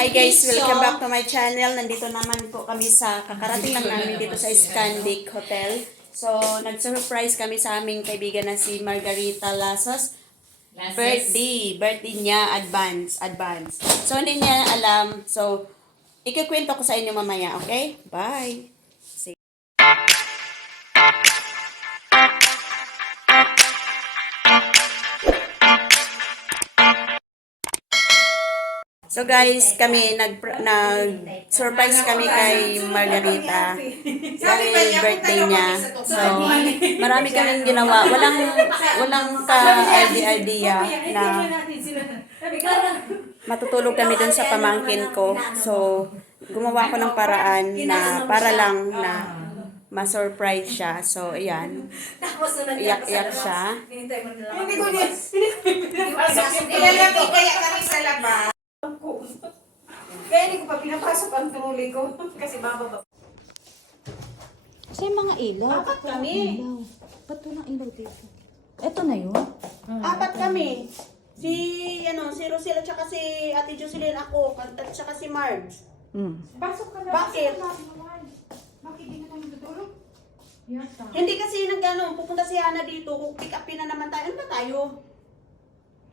Hi guys, welcome back to my channel. Nandito naman po kami sa kakarating lang namin dito sa Scandic Hotel. So, nag-surprise kami sa aming kaibigan na si Margarita Lasos. Birthday niya, advance. So, hindi niya alam. So, ikikwento ko sa inyo mamaya, okay? Bye! So guys, kami nag-surprise kami kay Margarita dahil birthday niya. So, marami kaming ginawa. Walang ka-idea na matutulog kami dun sa pamangkin ko. So, gumawa ko ng paraan na para lang na ma-surprise siya. So, ayan. Iyak-iyak siya. Hindi ko niya. Ilalagay kaya kami sa labas. Kaya hindi ko pa pinapasok ang trolley ko. Kasi bababa. Kasi mga ilaw. Apat kami. Ilaw. Ba't walang ilaw dito? Ito na yun. Apat kami. Si Rosel at saka si Ate Jocelyn, ako, at saka si Marge. Pasok ka na. Bakit? Bakit di na tayo tutulog? Yata. Hindi kasi pupunta si Hana dito, kung pick upin na naman tayo. Ano ba tayo?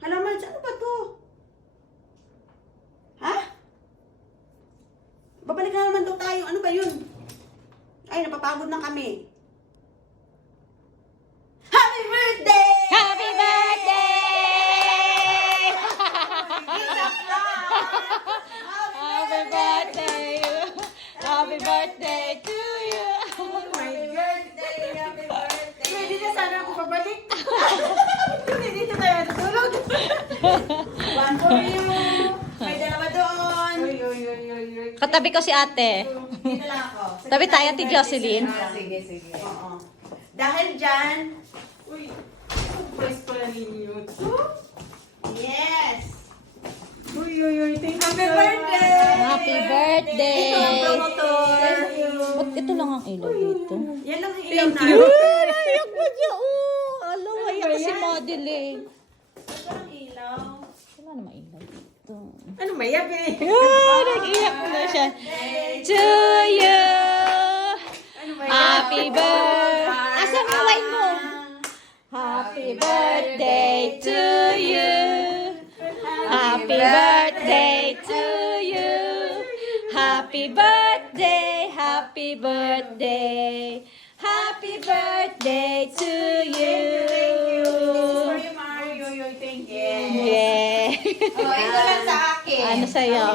Hala Marge, ano ba to? Ha? Babalik na naman daw tayo. Ano ba yun? Ay, napapagod na kami. Happy birthday! Happy birthday! Happy birthday! Happy birthday to you! Happy birthday! Happy birthday! Pwede na sana ako pabalik. Hindi dito tayo tutulog. One for you! May dalawa doon! Uy. Katabi ko si ate. Dito lang ako. Tabi tayo, Ate Jocelyn. Sige. Oo. Dahil dyan, Uy, surprise pala ninyo. yes! Uy. Thank you. Happy birthday! Happy birthday! Ito ang promotor. Ba't ito lang ang ilaw dito? Yan lang ang ilaw Thank na. you. Ayak mo siya! Oh! Alam, ayak si modeling. Ito ang ilaw. Wala namang ilaw dito. Ano mayab eh? Oh, nag-iyak na siya. To you! Ano mayab? Happy birthday! Asan ang wine mo? Happy birthday to you! Happy birthday to you! Happy birthday! Happy birthday! Happy birthday to you! For you, Marge. Thank you. Yeah! Oh, ito lang sa akin. Ano sa'yo?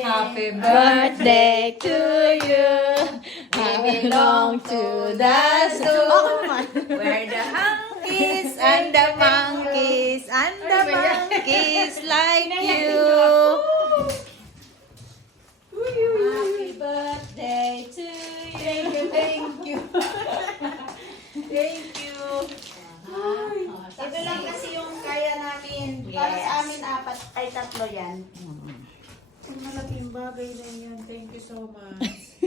Happy Birthday to you! I belong to the zoo! Where the monkeys and the monkeys and the monkeys like you. Happy birthday to you! Thank you. Thank you. Ito lang kasi yung kaya namin. Para sa amin, tatlo yan. Ang malaking bagay na yan. Thank you so much.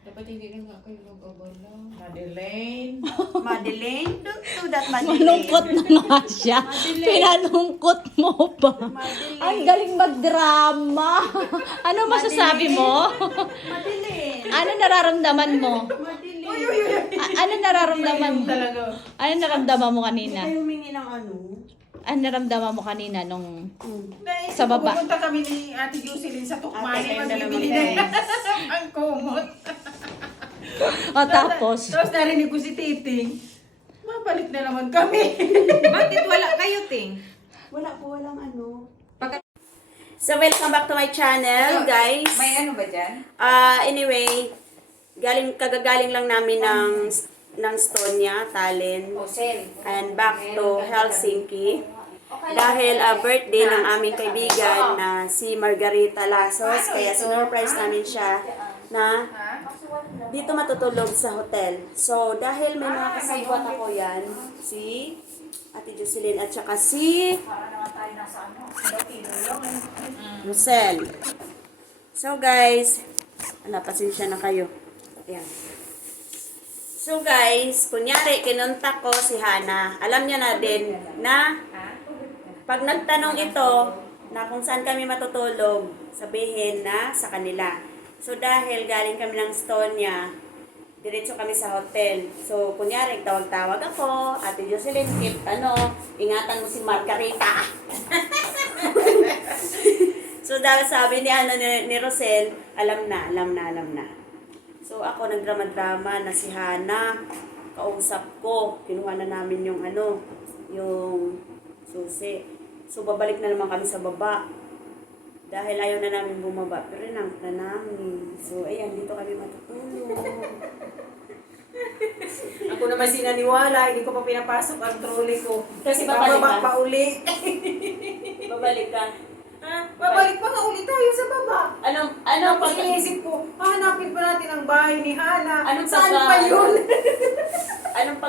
Dapat hindi rin nga kayo mag-abala. Madeleine. Madeleine, don't do that, Madeleine. Malungkot na nga siya. Pinalungkot mo pa. Madeleine. Ang galing magdrama. Ano masasabi mo? Madeleine. Ano nararamdaman mo? Madeleine. Ano nararamdaman mo? Talaga. Ano nararamdaman mo kanina? Hindi tayo humingi ng ano. Ano nararamdaman mo kanina nung... Naisip Sa ko, baba. pupunta kami ni Ate Jocelyn sa Tukmani. Ate, ayun na Magbibili naman, na. Ang kumot. O tapos? Tapos narinig ko si Titing. Mabalik na naman kami. Bakit wala kayo, Ting? Wala po, walang ano. So, welcome back to my channel, guys. May ano ba dyan? Anyway, kagagaling lang namin ng Estonia, Tallinn, and back to Helsinki. Dahil birthday ng aming kaibigan na si Margarita Lasos, kaya sinurprise namin siya na dito matutulog sa hotel. So, dahil may mga kasabwat ako yan, si Ate Jocelyn at saka si Rosel. So, guys, pasensya na kayo. Ayan. So, guys, kunyari, kinunta ko si Hana. Alam niya na din na pag nagtanong ito, na kung saan kami matutulog, sabihin na sa kanila. So dahil galing kami ng Estonia, diretso kami sa hotel. So kunyari, tawag-tawag ako, Ate Jocelyn, ingatan mo si Margarita. So dahil sabi ni Rosel, alam na. So ako nagdrama-drama na si Hana, kausap ko, kinuha na namin yung yung susi. So babalik na naman kami sa baba. Dahil ayaw na namin bumaba, pero inangk na namin. So ayan, dito kami matutulog. Ako naman sinaniwala, hindi ko pa pinapasok ang trolley ko. Kasi babalik bababa ka? pa uli. Babalik ka. Babalik pa nga uli tayo sa baba. Anong Tapos iniisip ko, hanapin pa natin ang bahay ni Hana. Anong Saan pagka- pa yun? Anong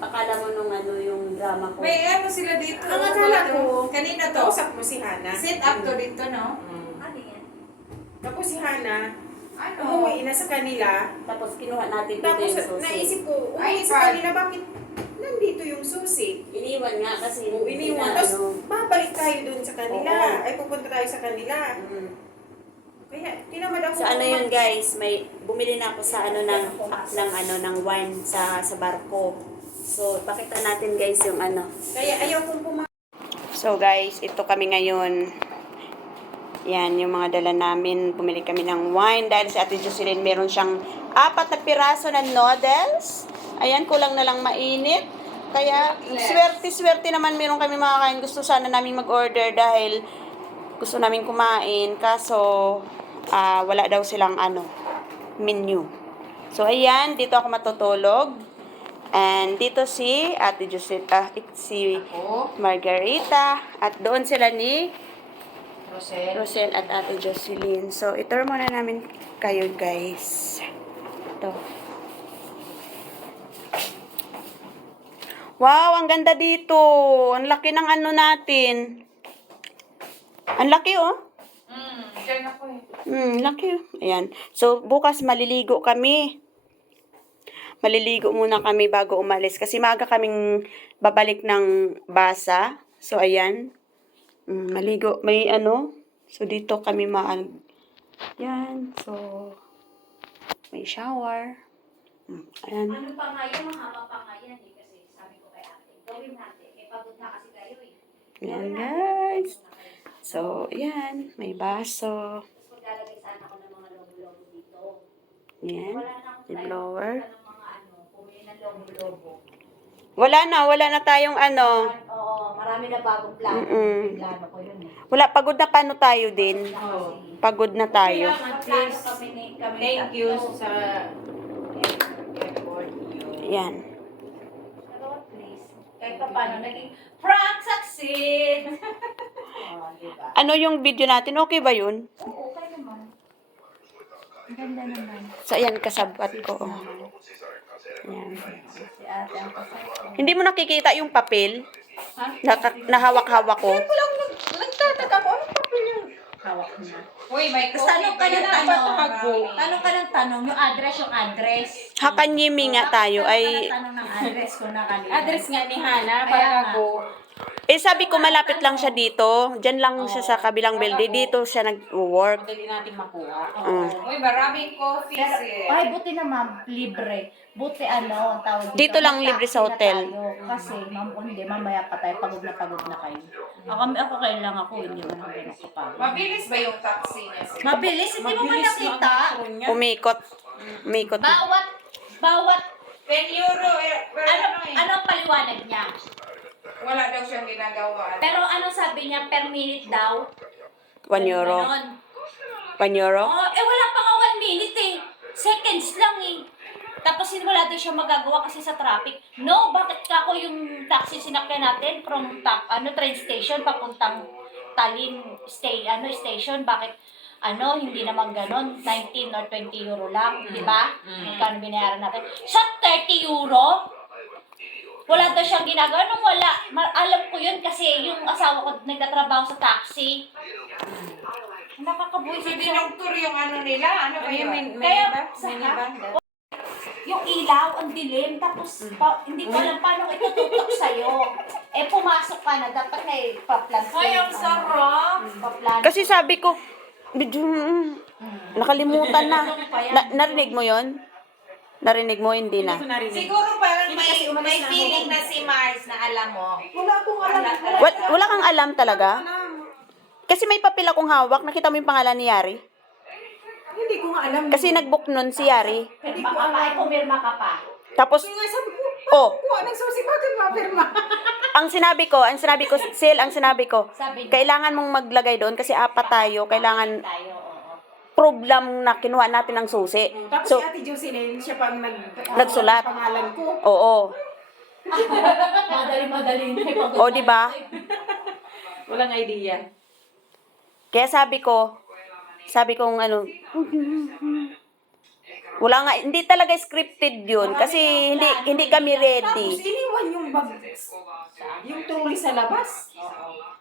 akala mo nung yung drama ko? May ano sila dito. Ang akala ko, kanina to. kausap mo si Hana. Set up to dito, no? Ano yan? Tapos si Hana, Ano? umuwi na sa kanila. Tapos kinuha natin dito Tapos yung susi. naisip ko, umuwi Ay, sa kanila, bakit nandito yung susi? Iniwan nga kasi O iniwan. na, Tapos babalik tayo dun sa kanila. Oo. Ay, pupunta tayo sa kanila. Kaya, tinamad ako. So ano yun guys, bumili na ako sa ng wine sa barko. So pakita natin guys yung Kaya ayaw kong pumasok. So guys, ito kami ngayon. Yan, yung mga dala namin. Bumili kami ng wine dahil si Ate Jocelyn meron siyang 4 na piraso na noodles. Ayan, kulang na lang mainit. Kaya, swerte naman meron kami makakain. Gusto sana namin mag-order dahil gusto namin kumain. Kaso, wala daw silang menu. So, ayan, dito ako matutulog. And dito si Ate Jocelyn, si Margarita. At doon sila ni Rosel at Ate Jocelyn. So, itour muna namin kayo, guys. Ito. Wow, ang ganda dito. Ang laki ng natin. Ang laki, oh. Diyan ako eh. Laki. Ayan. So, bukas maliligo kami. Maliligo muna kami bago umalis. Kasi maaga kaming babalik ng basa. So, ayan. Maligo. May So, dito kami Yan. So, may shower. Ayan. Ano pa nga yan? Mahaba pa nga yan eh. Kasi sabi ko kay ate, gawin natin. Eh, pagod na kasi kayo eh. Ayan, guys. So, ayan. May baso. Tapos maglalagay sana ako ng mga lobo-lobo dito. Ayan. Wala na akong May time. blower. Ng mga pumili ng lobo-lobo. Wala na tayong Oo, marami na bagong plano. Mm-mm. Plano ko yun eh. Wala, pagod na paano tayo din. Pagod na tayo. Plano kami Thank you tatlo. sa effort niyo. Ayan. Pero please, kahit pa paano, naging prank succeed! Diba? Ano yung video natin? Okay ba yun? Oo, okay naman. Ang ganda naman. So, ayan, kasabat ko. Oh. Ayan. Si ate ang kasama. Hindi mo nakikita yung papel? Nahawak-hawak ko. Nagtataka ko, anong papel yung Hawak mo na. Uy, may Tapos tanong ka ng Marami. tanong ka ng tanong, yung address. Hakanyimi nga tayo ay... Tanong ng address kung nakalimutan. Address nga ni Hana, Kaya para nga. ako. sabi ko malapit lang siya dito. Diyan lang siya sa kabilang building. Dito siya nag-work. Madali natin makuha. Uy, maraming coffees Pero, eh. ay, buti naman, libre. Buti ang tawag Dito lang may libre taxi sa na hotel. tayo. Kasi, hindi, mamaya pa tayo, pagod na kayo. Ako kailang ako, hindi mo nang ganun pa. Mabilis ba yung taxi niya? Mabilis, hindi mo man nakita. Umikot. Umikot. Bawat, 10 euro eh. Pero ano ang paliwanag niya? Wala daw siyang ginagawa. Pero ano sabi niya, per minute daw? 1 euro. Ganon. 1 euro? Oh, wala pa nga 1 minute eh. Seconds lang eh. Tapos wala din siya magagawa kasi sa traffic. No, bakit ako yung taxi sinakyan natin from train station papuntang Tallinn station, bakit hindi naman ganon, 19 or 20 euro lang, di ba? Magkano binayaran natin? Sa 30 euro? Wala daw siyang ginagawa. Nung wala, alam ko yun kasi yung asawa ko nagtatrabaho sa taxi. Nakakabuisit siya. Binugtur yung nila. Ano ba yun? Kaya, yung ilaw, ang dilim, tapos hindi ko alam paano itututok sa'yo. Eh, pumasok ka na, dapat na pa-plan. Ay, ang sarap. Pa-plan. Kasi sabi ko, medyo, nakalimutan na. Narinig mo yon? Narinig mo, hindi na. Siguro parang may feeling na si Mars na alam mo. Wala akong alam. Wala kang alam talaga? Kasi may papel akong hawak. Nakita mo yung pangalan ni Yari? Hindi ko nga alam. Kasi nag-book nun si Yari. Pirma ka pa, ay pumirma ka pa. Tapos, Kaya sabi ko, oh, kuha ng susi, bakit mapirma? ang sinabi ko, Sil, ang sinabi ko, Sabi niya, kailangan mong maglagay doon kasi apat tayo. Kailangan tayo, oo. problem na kinuha natin ng susi. Tapos So, si Ate Jocelyn, siya pang Nagsulat. pangalan ko. oo. Madali-madali na yung O, di ba? Walang idea. Kaya sabi ko ano, wala nga, hindi talaga scripted yun kasi hindi kami ready. Tapos iniwan yung bag, yung trolley sa labas.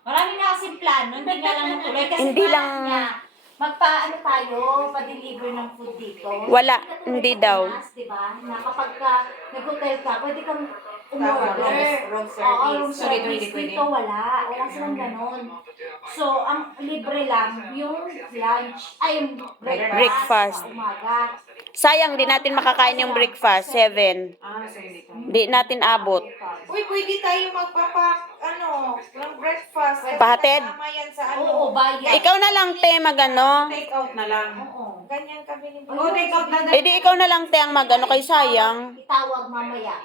Marami na kasing plano, hindi nga lang natuloy. Kasi Hindi parang lang- niya, magpaano tayo, pa-deliver ng food dito. Wala, Katulad hindi sa daw. Pinas, diba? Na kapag ka nag-hotel ka, pwede kang umorder. Room Oo, service. room So, dito service. hindi pwede? Dito wala. Wala silang ganun. So, ang libre lang yung lunch, ay yung Breakfast. sa umaga. Sayang, di natin makakain yung breakfast, 7. Ah, so hindi ko. Di natin abot. Uy, pwede tayo ng breakfast. Pahatid? Kasama yan sa Oo, bayad. Ikaw na lang, te, magano. Take out na lang. Oo. Ganyan kami ni Oh, take out na Eh di ikaw na lang, te, ang magano kay sayang. Itawag mamaya.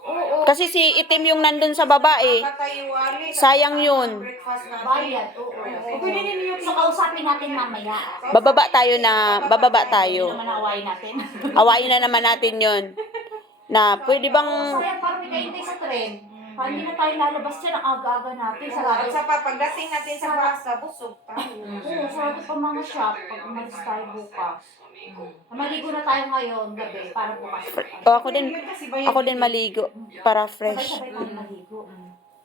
Oo. Kasi si Itim yung nandun sa baba eh. Katayuari. Sayang yun. Breakfast natin. Bayad, oo. Pwede ninyo So, kausapin natin mamaya. Bababa tayo. Hindi naman awayin natin. Awayin na naman natin yun. Na pwede bang, Sayang, parang may kahintay sa tren. Parang hindi na tayo lalabas dyan ang aga-aga natin. At Sarado. sa pagdating natin sa basa, busog tayo. Oo, sarado pa mga shop pag umalis tayo bukas. Maligo na tayo ngayon, gabi, para bukas. o ako din maligo para fresh. Sabay-sabay tayo maligo.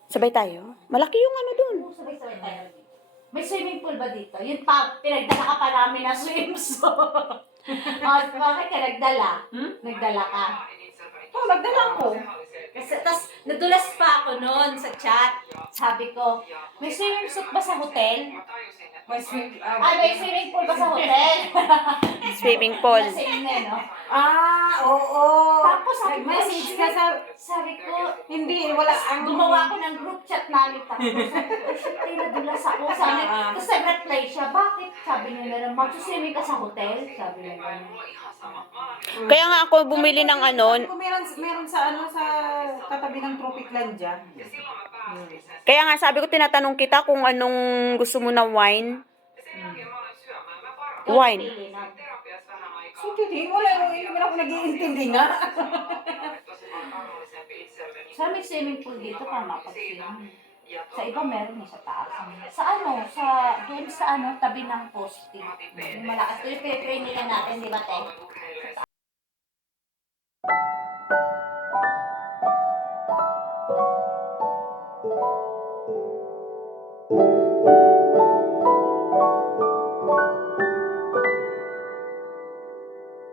Sabay tayo? Malaki yung ano dun. Oo, sabay-sabay tayo. May swimming pool ba dito? Yun pa, pinagdala ka pa namin na swimsuit. Bakit ka nagdala? Nagdala ka. Oh, nagdala ko. Kasi, tas, nadulas pa ako noon sa chat. Sabi ko, may swimming suit ba sa hotel? May sweet. May swimming pool ba sa hotel? Swimming pool. Same na, no? Ah, oo. Tapos sabi ko, Nag-message ka sa... sabi ko, Hindi, wala. Ang gumawa ako ng group chat namin tapos sabi ko, shit, ay nadulas ako. Sabi, tapos nag-reply siya, bakit? Sabi niya na lang, mag-swimming ka sa hotel? Sabi niya ganun. Kaya nga ako bumili ng ano, Kung meron sa sa katabi ng Tropiclandia. kaya nga sabi ko tinatanong kita kung anong gusto mo na wine. Wine. Pili na. So, hindi, hindi mo na ako nag-iintindi nga. Sa may swimming pool dito para mapag-swimming. Sa iba meron sa taas. Sa doon sa tabi ng poste. Yung malakas. Ito yung pinitrain nila natin, di ba, Tay?